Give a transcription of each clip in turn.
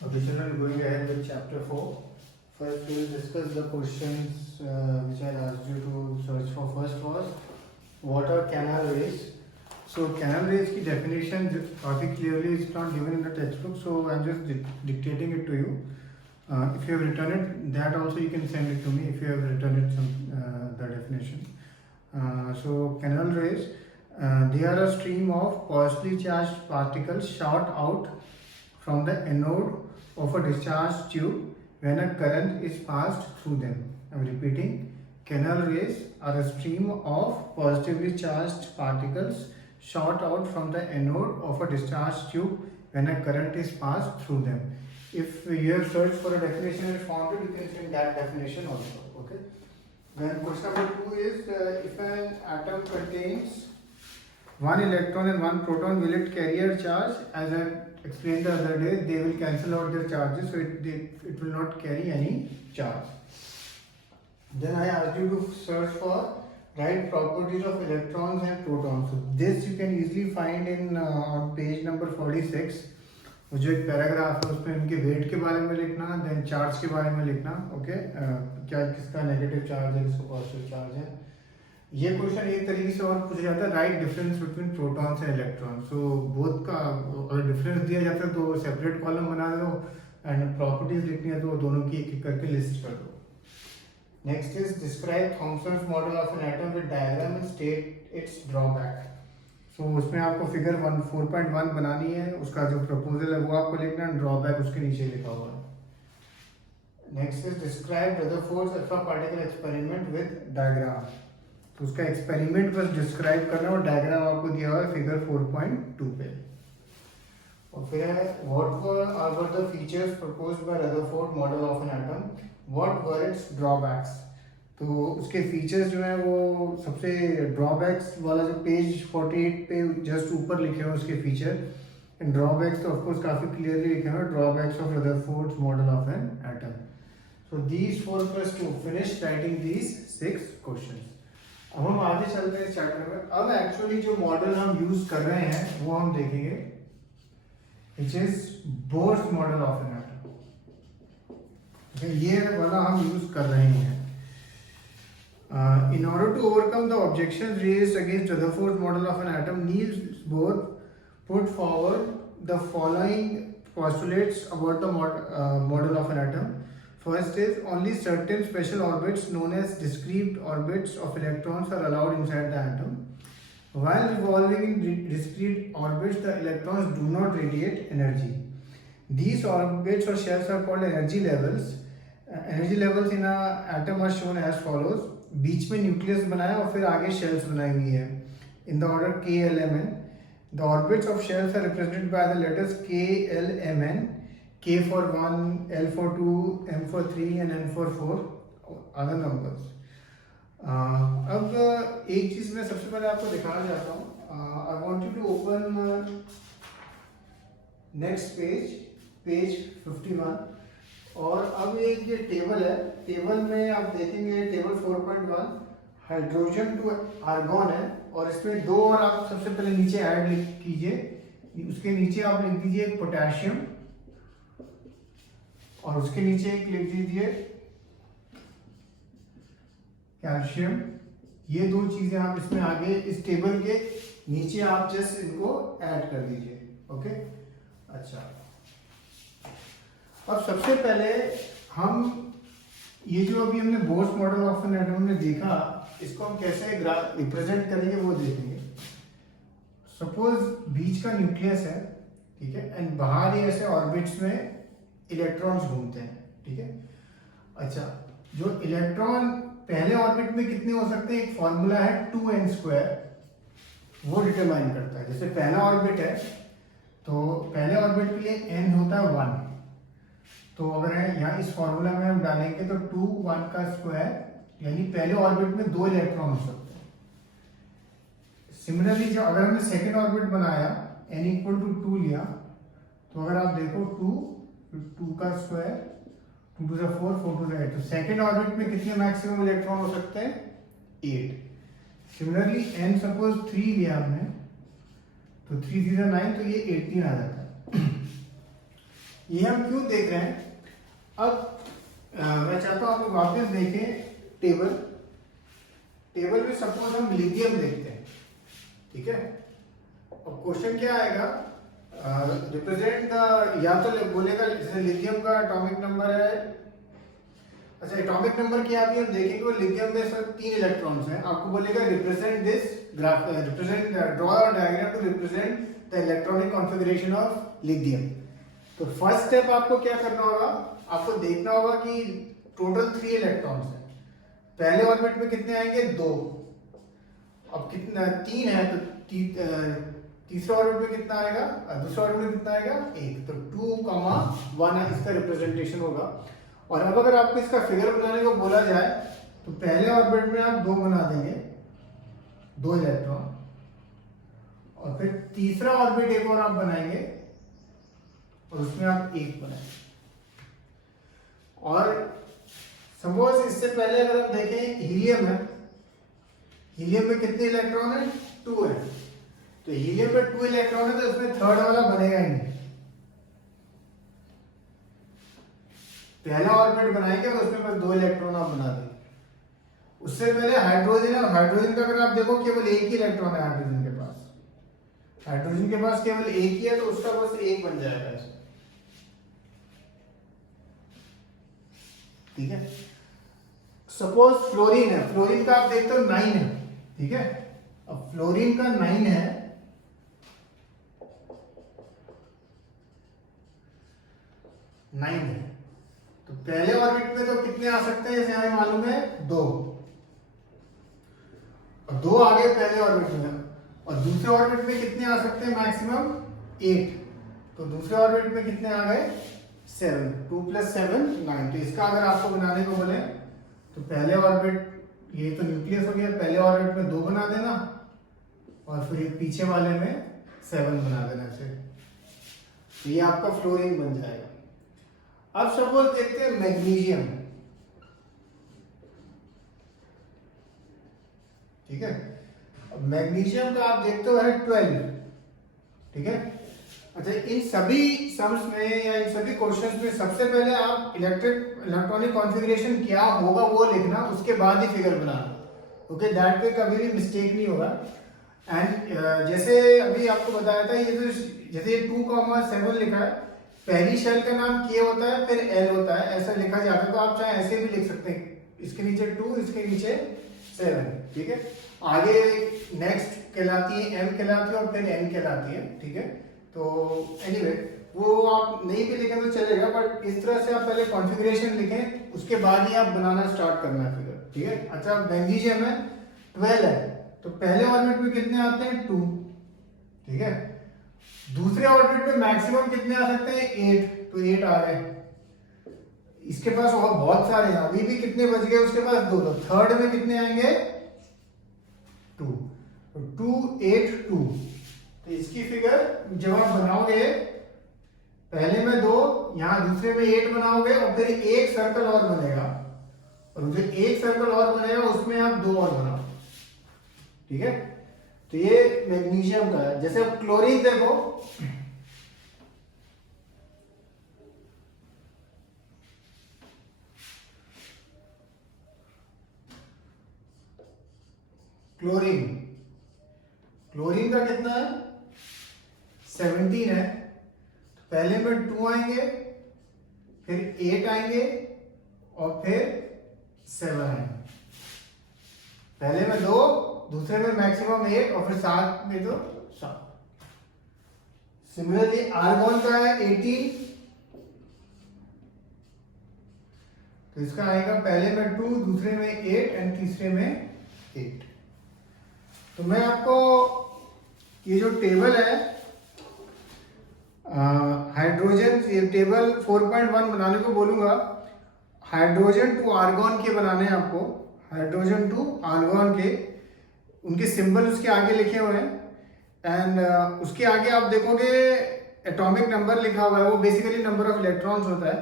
Okay, children, going ahead with chapter 4. First, we will discuss the questions which I asked you to search for. First was, what are canal rays? So, canal rays की definition काफी clearly is not given in the textbook, so I'm just dictating it to you. If you have written it, that also you can send it to me if you have written it the definition. So, canal rays, they are a stream of positively charged particles shot out from the anode of a discharge tube when a current is passed through them. I'm repeating, canal rays are a stream of positively charged particles shot out from the anode of a discharge tube when a current is passed through them. If you have searched for a definition and found it, you can send that definition also. Okay. Then question number 2 is, if an atom contains one electron and one proton, will it carry a charge? As I explained the other day, they will cancel out their charges, so it will not carry any charge. Then I asked you to search for right properties of electrons and protons. So this you can easily find in on page number 46. वो जो एक paragraph है उसमें इनके wait के बारे में लिखना, देन चार्ज के बारे में लिखना. ओके, क्या किसका नेगेटिव चार्ज है, किसका पॉजिटिव चार्ज है. ये क्वेश्चन एक तरीके से और पूछा जाता है, right difference between protons and electron. So both का अगर डिफरेंस दिया जाता है तो सेपरेट कॉलम बना दो, एंड प्रॉपर्टीज लिखनी है तो दोनों की एक एक करके लिस्ट कर दो. Next is describe Thomson's model of an atom with diagram and state its drawback. So उसमें आपको फिगर 4.1 बनानी है, उसका जो प्रपोजल है वो आपको लिखना है, ड्रॉबैक उसके नीचे लिखा हुआ है. Next is describe Rutherford's alpha particle experiment with diagram. तो उसका एक्सपेरिमेंट बस डिस्क्राइब करना और डायग्राम आपको दिया हुआ है फिगर 4.2 पे. और फिर है what are the features proposed by Rutherford model of an atom, what were its drawbacks. तो उसके फीचर्स जो है वो सबसे ड्रॉबैक्स वाला जो पेज 48 पे जस्ट ऊपर लिखे हुए उसके फीचर. एंड ड्रॉबैक्स तो ऑफकोर्स काफ़ी क्लियरली लिखे हुए, drawbacks of Rutherford's model of an atom. So these 4+2 finish writing these 6 questions. अब हम आगे चलते हैं इस चैप्टर में. अब एक्चुअली जो मॉडल हम यूज कर रहे हैं वो हम देखेंगे, which is bourse model of an atom. ये वाला हम यूज कर रहे हैं. In order to overcome the objections raised against Rutherford's model of an atom, Niels Bohr put forward the following postulates about the model of an atom. First is, only certain special orbits known as discrete orbits of electrons are allowed inside the atom. While revolving in discrete orbits, the electrons do not radiate energy. These orbits or shells are called energy levels. Energy levels in an atom are shown as follows. बीच में nucleus बनाया और फिर आगे shells बनाई हुई है in the order K L M N. The orbits of shells are represented by the letters K L M N, K for 1, L for 2, M for 3 and N for 4 other numbers. अब एक चीज़ मैं सबसे पहले आपको दिखाना चाहता हूँ. I want you to open next page 51. और अब एक ये टेबल है, टेबल में आप देखेंगे टेबल 4.1 हाइड्रोजन टू आर्गॉन है, और इसमें दो और आप सबसे पहले नीचे ऐड लिख कीजिए. उसके नीचे आप लिख दीजिए पोटेशियम, और उसके नीचे एक लिख दीजिए कैल्शियम. ये दो चीजें आप इसमें आगे इस टेबल के नीचे आप जस्ट इनको ऐड कर दीजिए. ओके, अच्छा. अब सबसे पहले हम ये जो अभी हमने bourse model of an atom में देखा, इसको हम कैसे रिप्रेजेंट करेंगे वो देखेंगे. सपोज बीच का न्यूक्लियस है, ठीक है, एंड बाहर ही ऐसे ऑर्बिट्स में इलेक्ट्रॉन्स घूमते हैं, ठीक है. अच्छा, जो इलेक्ट्रॉन पहले ऑर्बिट में कितने हो सकते हैं, एक फॉर्मूला है 2n², वो डिटरमाइन करता है. जैसे पहला ऑर्बिट है तो पहले ऑर्बिट के लिए n होता है 1. तो अगर है यहाँ इस फॉर्मूला में हम डालेंगे तो 2 1 का स्क्वायर, यानी पहले ऑर्बिट में 2 इलेक्ट्रॉन हो सकते हैं. सिमिलरली जो अगर हमने सेकेंड ऑर्बिट बनाया n = 2 लिया, तो अगर आप देखो 2 का square, 2 to the 4, 4 to the 8, तो सेकेंड ऑर्बिट में कितने मैक्सिमम इलेक्ट्रॉन हो सकते हैं, 8. सिमिलरली n सपोज 3 लिया हमने, तो 3 3 9, तो ये 18 आ जाता है. ये हम क्यों देख रहे हैं? अब मैं चाहता हूँ आप वापस देखें टेबल में सपोज हम लिथियम देखते हैं, ठीक है। अब क्वेश्चन क्या आएगा, रिप्रेजेंट या तो बोलेगा जैसे लिथियम का एटॉमिक नंबर है, अच्छा एटॉमिक नंबर क्या अभी हम देखेंगे, वो लिथियम में सर 3 इलेक्ट्रॉन्स हैं, आपको बोलेगा represent this graph, represent draw a diagram to represent the electronic configuration of lithium. तो फर्स्ट स्टेप आपको क्या करना होगा, आपको देखना होगा कि टोटल 3 इलेक्ट्रॉन्स हैं, पहले ऑर्बिट में कितने आएंगे 2, अब कितना 3 है तो तीसरे ऑर्बिट में कितना आएगा, दूसरे ऑर्बिट में कितना आएगा 1, तो 2,1 इसका रिप्रेजेंटेशन होगा। और अब अगर आपको इसका फिगर बनाने को बोला जाए तो पहले ऑर्बिट में आप 2 बना देंगे, 2 इलेक्ट्रॉन, और फिर तीसरा ऑर्बिट एक और आप बनाएंगे और उसमें आप 1 बनाएंगे। और सपोज इससे पहले अगर हम देखें हीलियम है, हीलियम में कितने इलेक्ट्रॉन है 2 है, तो हीलियम में 2 इलेक्ट्रॉन है तो उसमें थर्ड वाला बनेगा ही नहीं, पहला ऑर्बिट बनाएंगे और उसमें बस 2 इलेक्ट्रॉन आप बना देंगे। उससे पहले हाइड्रोजन है, हाइड्रोजन का अगर आप देखो केवल 1 ही इलेक्ट्रॉन है हाइड्रोजन के पास, हाइड्रोजन के पास केवल 1 ही है तो उसका बस 1 बन जाएगा ऐसे, ठीक है। सपोज फ्लोरीन है, फ्लोरीन का आप देखते हो 9 है, ठीक है। अब फ्लोरीन का 9 है, 9 है तो पहले ऑर्बिट में तो कितने आ सकते हैं, जैसे हमें मालूम है 2, और 2 आ गए पहले ऑर्बिट में, और दूसरे ऑर्बिट में कितने आ सकते हैं मैक्सिमम 8, तो दूसरे ऑर्बिट में कितने आ गए 7, 2 + 7 9। तो इसका अगर आपको बनाने को बोले तो पहले ऑर्बिट, ये तो न्यूक्लियस हो गया, पहले ऑर्बिट में 2 बना देना और फिर पीछे वाले में 7 बना देना ऐसे, तो ये आपका फ्लोरीन बन जाएगा। अब सपोज देखते हैं मैग्नीशियम, ठीक है। अब मैग्नीशियम का आप देखते हो है 12, ठीक है। अच्छा इन सभी सम्स में या इन सभी क्वेश्चंस में सबसे पहले आप इलेक्ट्रॉनिक कॉन्फ़िगरेशन क्या होगा वो लिखना, उसके बाद ही फिगर बनाना, ओके, दैट पे कभी भी मिस्टेक नहीं होगा। एंड जैसे अभी आपको बताया था, ये तो जैसे 2,7 लिखा है, पहली शेल का नाम K होता है फिर L होता है, ऐसा लिखा जाता है, तो आप चाहे ऐसे भी लिख सकते हैं, इसके नीचे 2 इसके नीचे 7, ठीक है। आगे नेक्स्ट कहलाती है M कहलाती है और फिर N कहलाती है, ठीक है। तो एनीवे वो आप नहीं भी लिखें तो चलेगा, बट इस तरह से आप पहले कॉन्फ़िगरेशन लिखें, उसके बाद ही आप बनाना स्टार्ट करना है फिगर, ठीक है। अच्छा मैग्नीशियम है 12 है, तो पहले ऑर्बिट में कितने आते हैं 2, ठीक है। दूसरे ऑर्बिट में मैक्सिमम कितने आ सकते हैं 8, तो 8 आ गए, इसके पास और बहुत सारे हैं, अभी भी कितने बच गए उसके पास 2, तो थर्ड में कितने आएंगे 2, तो 2 8 2। तो इसकी फिगर जब आप बनाओगे पहले में 2, यहां दूसरे में 8 बनाओगे और फिर एक सर्कल और बनेगा, और जो एक सर्कल और बनेगा उसमें आप 2 और बनाओ, ठीक है। तो ये मैग्नीशियम का है। जैसे अब क्लोरीन देखो, क्लोरीन का कितना है 17 है, तो पहले में 2 आएंगे फिर 8 आएंगे और फिर 7 आएंगे, पहले में 2, दूसरे में मैक्सिमम 8 और फिर 7 में तो 7। सिमिलरली आर्गन का है 18, तो इसका आएगा पहले में 2, दूसरे में 8 एंड तीसरे में 8। तो मैं आपको ये जो टेबल है हाइड्रोजन, ये टेबल 4.1 बनाने को बोलूंगा, हाइड्रोजन टू आर्गन के बनाने हैं आपको, हाइड्रोजन टू आर्गन के, उनके सिंबल उसके आगे लिखे हुए हैं, एंड उसके आगे आप देखोगे एटॉमिक नंबर लिखा हुआ है, वो बेसिकली नंबर ऑफ इलेक्ट्रॉन्स होता है,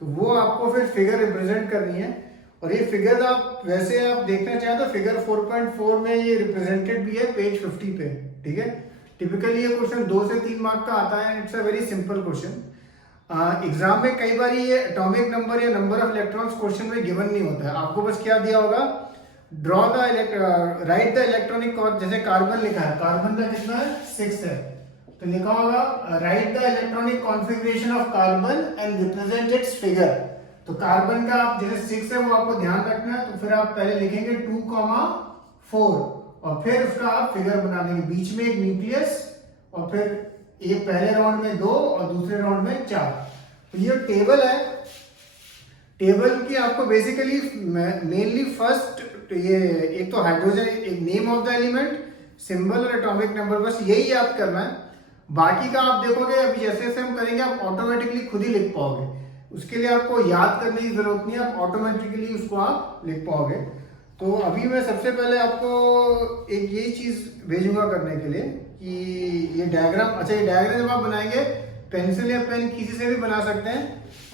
तो वो आपको फिर फिगर रिप्रेजेंट करनी है। और ये फिगर आप वैसे आप देखना चाहें तो फिगर 4.4 में ये रिप्रेजेंटेड भी है पेज 50 पे, ठीक है। टिपिकली ये क्वेश्चन 2 से 3 मार्क का आता है, it's a very simple question. Exam में कई बार ये एटॉमिक नंबर या नंबर ऑफ इलेक्ट्रॉन्स क्वेश्चन में गिवन नहीं होता है, आपको बस क्या दिया होगा, draw the right the electronic, जैसे कार्बन लिखा है, कार्बन का कितना है 6 है, तो लिखा होगा right the electronic configuration of carbon and represent it's figure. तो कार्बन का आप जैसे 6 है वो आपको ध्यान रखना है, तो फिर आप पहले लिखेंगे 2,4 और फिर उसका आप फिगर बना देंगे, बीच में एक न्यूक्लियस और फिर एक पहले राउंड में 2 और दूसरे राउंड में 4। तो ये टेबल है, टेबल की आपको बेसिकली मेनली फर्स्ट ये एक तो हाइड्रोजन, एक name of the element, symbol और एटॉमिक नंबर, बस यही याद करना है। बाकी का आप देखोगे अभी जैसे जैसे हम करेंगे आप ऑटोमेटिकली खुद ही लिख पाओगे, उसके लिए आपको याद करने की जरूरत नहीं है, आप ऑटोमेटिकली उसको आप लिख पाओगे। तो अभी मैं सबसे पहले आपको एक यही चीज भेजूंगा करने के लिए कि ये डायग्राम, अच्छा ये डायग्राम जब आप बनाएंगे पेंसिल या पेन किसी से भी बना सकते हैं,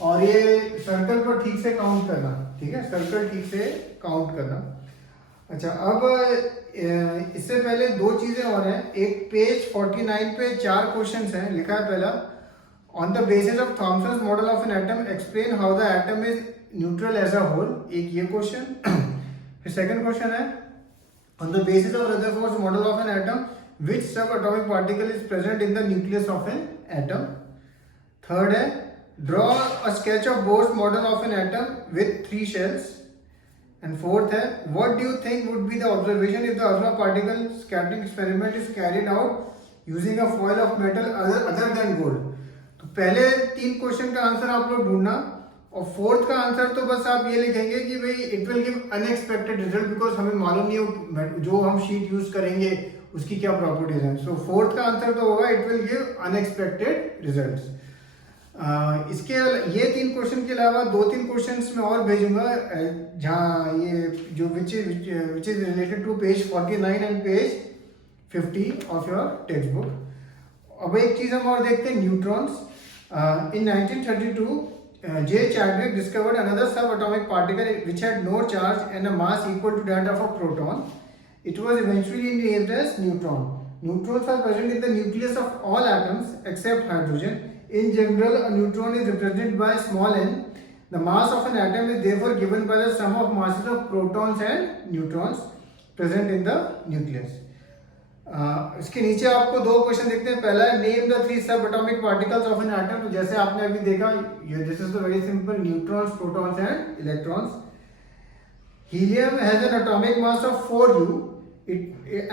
और ये सर्कल को ठीक से काउंट करना, ठीक है, सर्कल ठीक से काउंट करना। अच्छा अब इससे पहले दो चीजें और हैं, एक पेज 49 पे 4 क्वेश्चंस हैं, लिखा है पहला, on the basis of Thomson's model of an atom explain how the atom is neutral as a whole, एक ये क्वेश्चन। फिर सेकंड क्वेश्चन है on the basis of Rutherford's model of an atom which subatomic particle is present in the nucleus of an atom. Third है draw a sketch of Bohr's model of an atom with 3 shells. And fourth है what do you think would be the observation if the alpha particle scattering experiment is carried out using a foil of metal other than gold. तो पहले 3 question का answer आप लोग ढूंढना, और fourth का answer तो बस आप ये लिखेंगे कि भाई it will give unexpected result, because हमें मालूम नहीं हो जो हम शीट यूज करेंगे उसकी क्या प्रॉपर्टीज हैं। सो फोर्थ का आंसर तो होगा it will give unexpected results. इसके ये 3 क्वेश्चन के अलावा 2-3 क्वेश्चंस मैं और भेजूंगा जहाँ ये जो which is related to page 49 and page 50 of your textbook. अब एक चीज हम और देखते हैं, neutrons. In 1932 J. Chadwick discovered another subatomic particle which had no charge and a mass equal to that of a proton. It was eventually named as neutron. Neutrons are present in the nucleus of all atoms except hydrogen. In general, a neutron is represented by small n. The mass of an atom is therefore given by the sum of masses of protons and neutrons present in the nucleus. इसके नीचे आपको 2 question देखते हैं। पहला है name the 3 सब atomic particles of an atom. तो जैसे आपने अभी देखा, this is the very simple, neutrons, protons and electrons. Helium has an atomic mass of 4u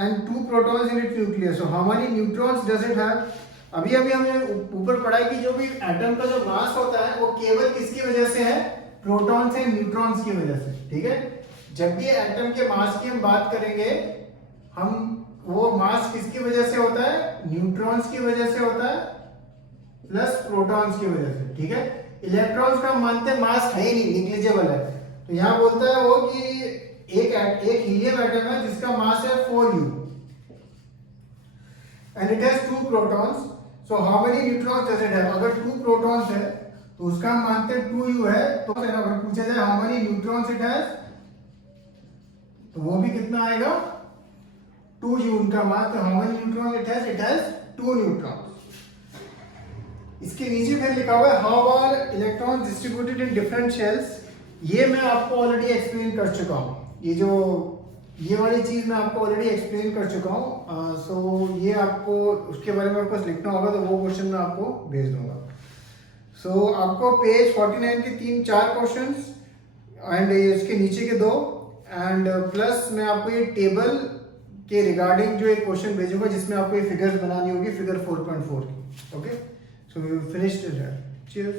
and 2 protons in its nucleus. So how many neutrons does it have? अभी हमने ऊपर पढ़ा है कि जो भी एटम का जो मास होता है वो केवल किसकी वजह से है, प्रोटॉन्स एंड न्यूट्रॉन्स की वजह से, ठीक है। जब भी एटम के मास की हम बात करेंगे, हम वो मास किसकी वजह से होता है, न्यूट्रॉन्स की वजह से होता है प्लस प्रोटॉन्स की वजह से, ठीक है। इलेक्ट्रॉन्स का हम मानते हैं मास है ही नहीं, निग्लिजिबल है। तो यहाँ बोलता है वो कि एक हीलियम एटम है जिसका मास है 4u and it has 2 protons. So how many neutrons does it have? अगर 2 प्रोटॉन्स है तो उसका हम मानते हैं 2u है, तो अगर पूछा जाए how many neutrons it has, तो वो भी कितना आएगा, 2u उनका मास। तो how many neutrons it has 2 neutrons. इसके नीचे फिर लिखा हुआ है how are electrons distributed in different shells. ये मैं आपको ऑलरेडी एक्सप्लेन कर चुका हूँ, ये वाली चीज मैं आपको ऑलरेडी एक्सप्लेन कर चुका हूँ। सो ये आपको उसके बारे में आपको लिखना होगा, तो वो क्वेश्चन मैं आपको भेज दूंगा। सो आपको पेज 49 के 3-4 क्वेश्चंस एंड इसके नीचे के 2 एंड प्लस मैं आपको ये टेबल के रिगार्डिंग जो एक क्वेश्चन भेजूंगा जिसमें आपको ये फिगर्स बनानी होगी, फिगर 4.4 की। Okay, so we finished it. Cheers.